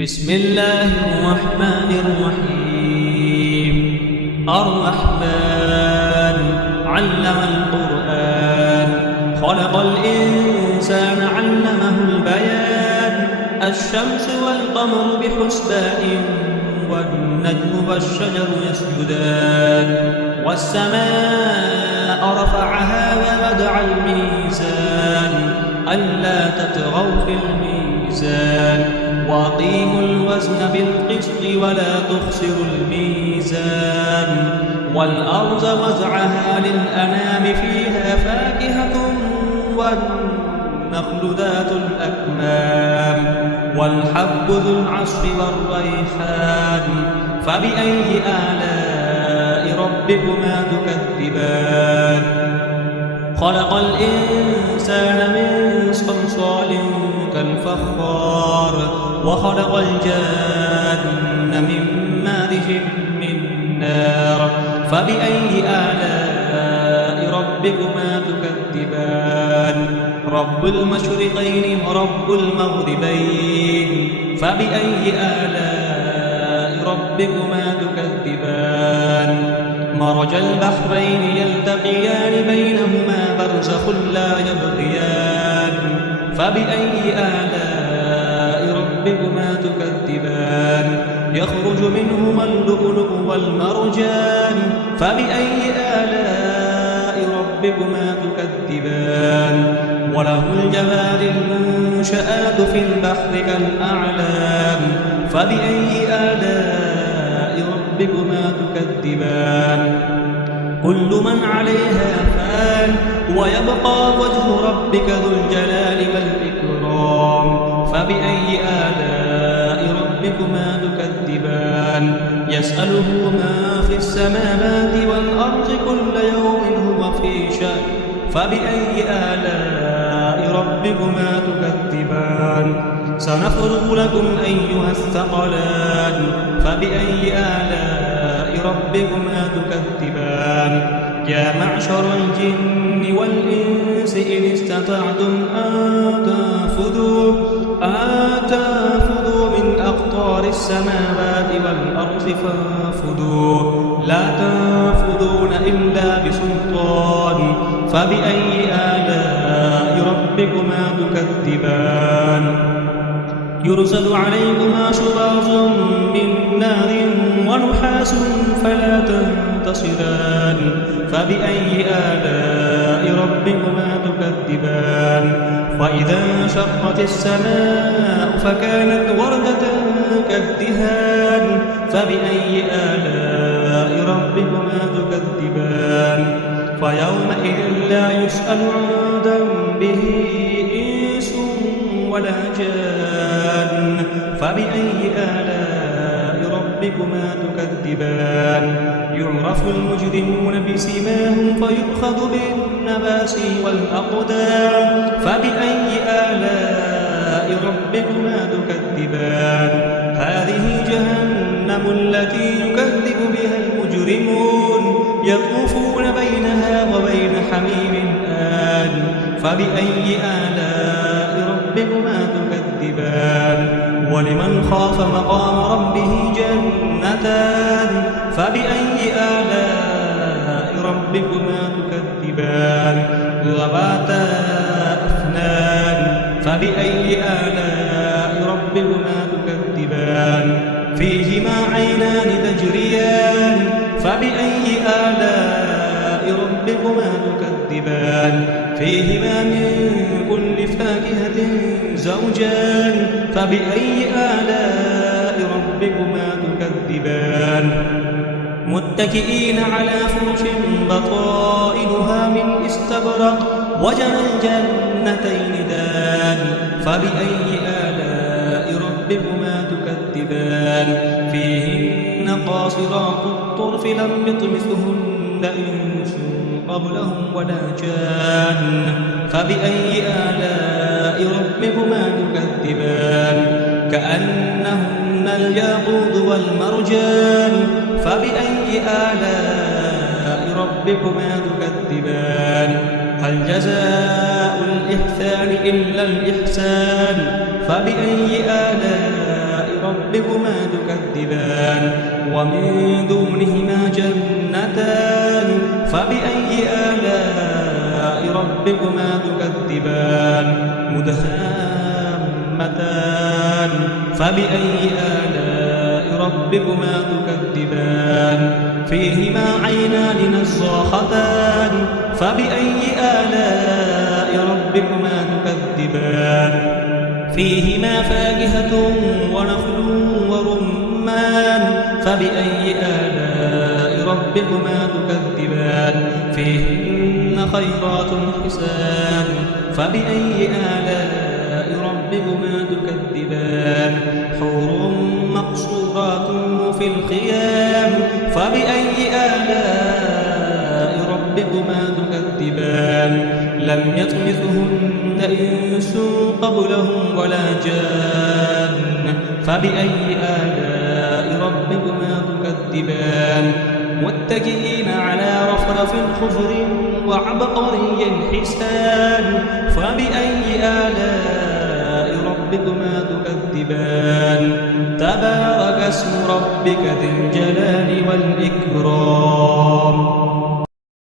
بسم الله الرحمن الرحيم. الرحمن علم القرآن خلق الإنسان علمه البيان. الشمس والقمر بحسبان والنجم والشجر يسجدان. والسماء رفعها ووضع الميزان ألا تطغوا في الميزان وأقيموا الوزن بالقسط ولا تخسروا الميزان. والأرض وزعها للأنام فيها فاكهة والنخل ذات الأكمام والحب ذو العصف والريحان. فبأي آلاء ربكما تكذبان؟ خلق الإنسان من صلصال كالفخار وخلق الجان من مارج من نار. فبأي آلاء ربكما تكذبان؟ رب المشرقين ورب المغربين. فبأي آلاء ربكما تكذبان؟ مرج البحرين يلتقيان بينهما برزخ لا يبغيان. فبأي آلاء ربكما تكذبان؟ يخرج منهما اللؤلؤ والمرجان. فبأي آلاء ربكما تكذبان؟ وله الجوار المنشآت في البحر كالأعلام. فبأي آلاء ربكما تكذبان؟ كل من عليها فان ويبقى وجه ربك ذو الجلال والإكرام. فبأي آلاء ربكما تكذبان؟ يسأله ما في السماوات والأرض كل يوم هو في شأن. فبأي آلاء ربكما تكذبان؟ سنفرغ لكم أيها الثقلان. فبأي آلاء ربكما تكذبان؟ يا معشر الجن والإنس إن استطعتم أن تنفذوا من أقطار السماوات والأرض فانفذوا لا تنفذون إلا بسلطان. فبأي آلاء ربكما تكذبان؟ يرسل عليكما شواظ من نار ونحاس فلا تنتصران. فبأي آلاء ربكما تكذبان؟ وإذا انشقت السماء فكانت وردة كالدهان. فبأي آلاء ربكما تكذبان؟ فيومئذ لا يسأل عن ذنبه إنس ولا جان. فبأي آلاء ربكما تكذبان؟ يعرف المجرمون بسيماهم فيؤخذ بالنباسي والأقدام. فبأي آلاء ربكما تكذبان؟ هذه جهنم التي يكذب بها المجرمون يطوفون بينها وبين حميم آن. فبأي آلاء ربكما تكذبان؟ ولمن خاف مقام ربه جنتان. فبأي آلاء ربكما تكذبان؟ ذواتا أفنان. فبأي آلاء ربكما تكذبان؟ فيهما عينان تجريان. فبأي آلاء ربكما تكذبان؟ فيهما من كل فاكهة زوجان. فبأي آلاء ربكما تكذبان؟ متكئين على فرش بطائنها من استبرق وجنى الجنتين دان. فبأي آلاء ربكما تكذبان؟ فيهن قاصرات الطرف لم يطمثهن إنس قبلهم ولا جان. فبأي آلاء ربكما تكذبان؟ كأنهن الياقوت والمرجان. فبأي آلاء ربكما تكذبان؟ هل جزاء الإحسان إلا الإحسان؟ فبأي آلاء ربكما تكذبان ومن دونهما جنتان فبأي آلاء ربكما تكذبان مدهامتان فبأي آلاء ربكما تكذبان فيهما عينان نضاختان فبأي آلاء ربكما تكذبان فيهما فاكهة ونخل ورمان فبأي آلاء ربكما تكذبان فيهن خيرات حسان فبأي آلاء ربكما تكذبان حور مقصورات في الخيام فبأي آلاء ربكما تكذبان لم يطمثهن إنس قبلهم ولا جان فبأي آلاء ربكما تكذبان متكئين على رفرف خضر وعبقري حسان فبأي آلاء ربكما تكذبان تبارك اسم ربك ذي الجلال والإكرام